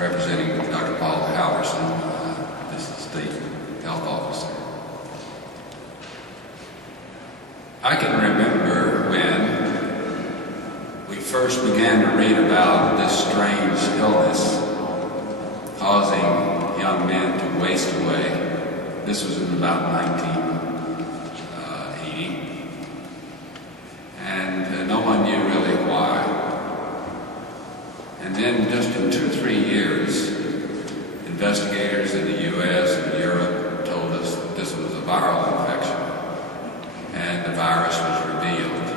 representing Dr. Paul Halverson, this is State Health Officer. I can remember when we first began to read about this strange illness causing young men to waste away. This was in about 1980, and no one knew really why. And then just in 2 or 3 years, investigators in the U.S. and Europe told us that this was a viral infection, and the virus was revealed,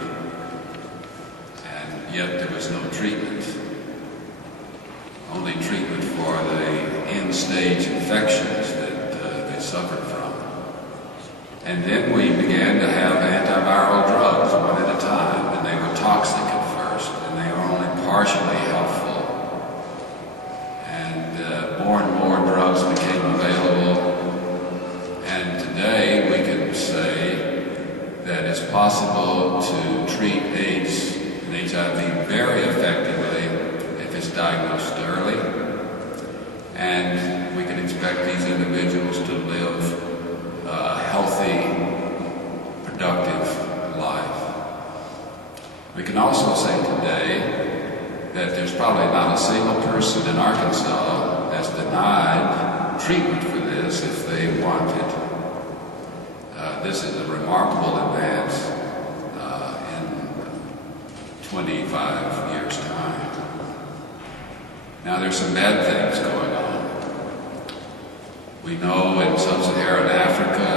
and yet there was no treatment. Only treatment for the end-stage infections that they suffered from. And then we began to have antiviral drugs one at a time, and they were toxic at first, and they were only partially helpful. More and more drugs became available, and today we can say that it's possible to treat AIDS and HIV very effectively if it's diagnosed early, and we can expect these individuals to live a healthy, productive life. We can also say today that there's probably not a single person in Arkansas that's denied treatment for this if they want it. This is a remarkable advance in 25 years' time. Now there's some bad things going on. We know in sub-Saharan Africa,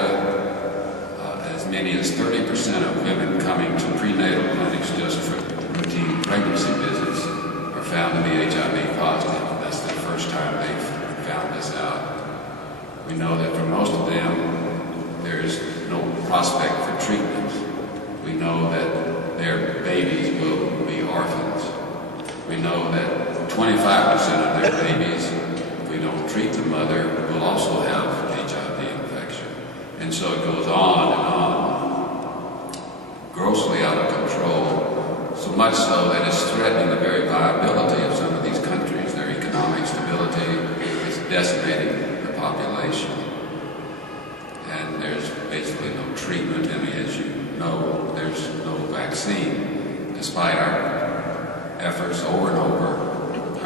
as many as 30% of women coming to prenatal clinics just for routine pregnancy visits are found to be HIV positive. That's the first time they've found this out. We know that for most of them, there's no prospect for treatment. We know that their babies will be orphans. We know that 25% of their babies, if we don't treat the mother, will also have HIV infection. And so it goes on and on, grossly out of control, so much so that it's threatening the very viability of some of these countries. Their economic stability is decimating the population. And there's basically no treatment, and as you know, there's no vaccine. Despite our efforts over and over,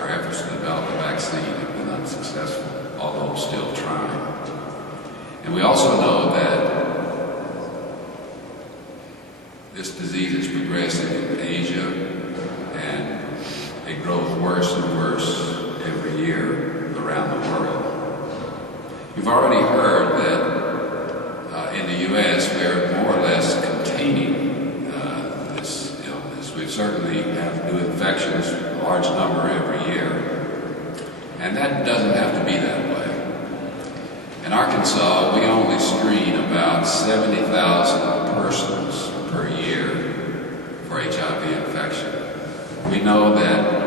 our efforts to develop a vaccine have been unsuccessful, although still trying. And we also know that this disease is progressing in Asia, and it grows worse and worse every year around the world. You've already heard that in the U.S. we're more or less containing this illness. We certainly have new infections, a large number every year, and that doesn't have to be that way. In Arkansas, we only screen about 70,000 persons per year for HIV infection. We know that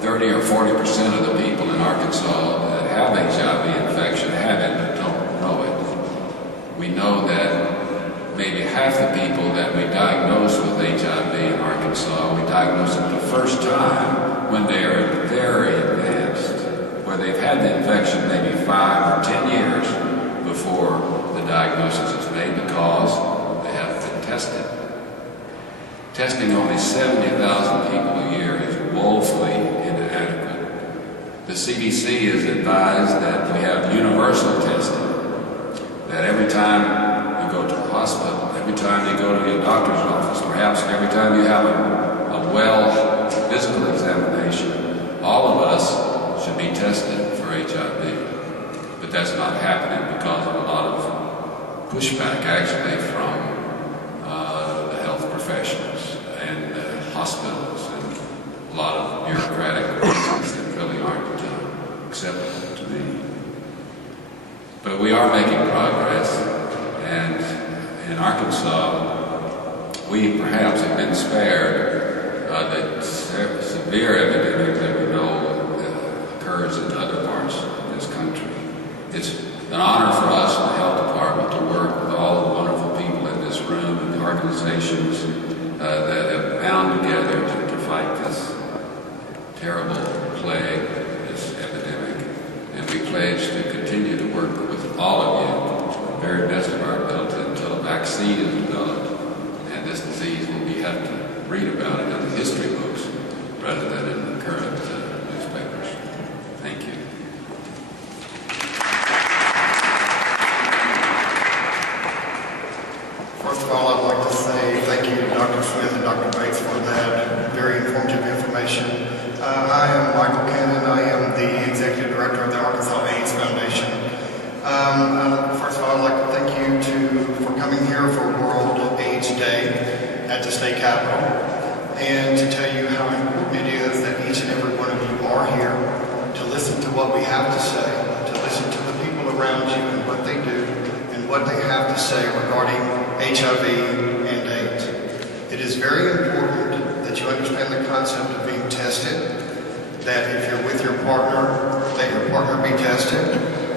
30 or 40% of the people in Arkansas that have HIV infection have it but don't know it. We know that maybe half the people that we diagnose with HIV in Arkansas, we diagnose them the first time when they are very advanced, where they've had the infection maybe 5 or 10 years before the diagnosis is made because they haven't been tested. Testing only 70,000 people a year is woefully inadequate. The CDC has advised that we have universal testing, that every time you go to the hospital, every time you go to your doctor's office, perhaps every time you have a well physical examination, all of us should be tested for HIV. But that's not happening because of a lot of pushback actually from the health professionals and hospitals and a lot of bureaucratic reasons that really aren't acceptable to me. But we are making progress, and in Arkansas, we perhaps have been spared the severe epidemic that we know occurs in other parts of this country. It's an honor for us in the health department to work with all the wonderful people in this room and the organizations that have bound together to fight this terrible plague, this epidemic. pledge to continue to work with all of you to the very best of our ability until a vaccine is developed, and this disease will be have to read about it in the history books rather than in the current newspapers. Thank you. First of all, I'd like to say thank you to Dr. Smith and Dr. Bates for that very informative information. I am Michael Cannon. I am the Executive Director of the Arkansas AIDS Foundation. First of all, I'd like to thank you for coming here for World AIDS Day at the State Capitol, and to tell you how important it is that each and every one of you are here to listen to what we have to say, to listen to the people around you and what they do and what they have to say regarding HIV and AIDS. It is very important that you understand the concept of being tested, that if you're with your partner, that your partner be tested,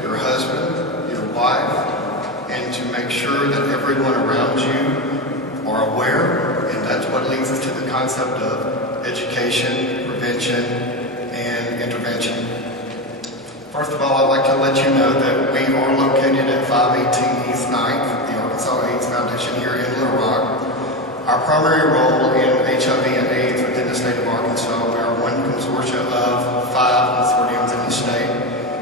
your husband, your wife, and to make sure that everyone around you are aware, and that's what leads us to the concept of education, prevention, and intervention. First of all, I'd like to let you know that we are located at 518 East 9th, the Arkansas AIDS Foundation here in Little Rock. Our primary role in HIV and AIDS within the state of Arkansas, we are one consortia of 5 consortiums in the state.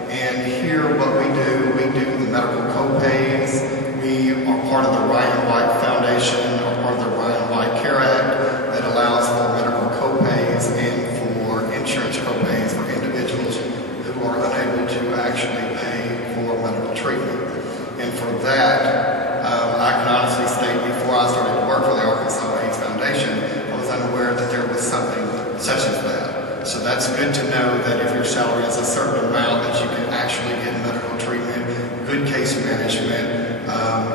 And here what we do the medical co-pays. We are part of the Ryan White Foundation, or part of the Ryan White Care Act that allows for medical co-pays and for insurance co-pays for individuals who are unable to actually pay for medical treatment. And for that, I can honestly state before I started to work for the Arkansas AIDS Foundation, I was unaware that there was something such as that. So that's good to know that if your salary is a certain amount, that you can actually get medical treatment, good case management,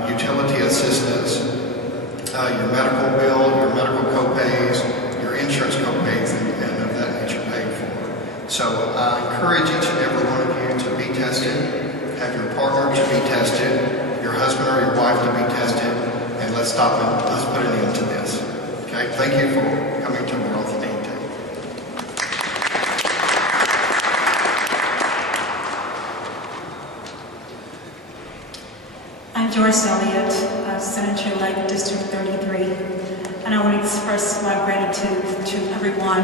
utility assistance, your medical bill, your medical co-pays, your insurance co-pays, and of that nature paid for. So I encourage each and every one of you to be tested, have your partner to be tested, your husband or your wife to be tested, and let's stop and let's put an end to this. Okay, thank you for coming to World AIDS Day. I'm Joyce Elliott, Senator-elect District 33, and I want to express my gratitude to everyone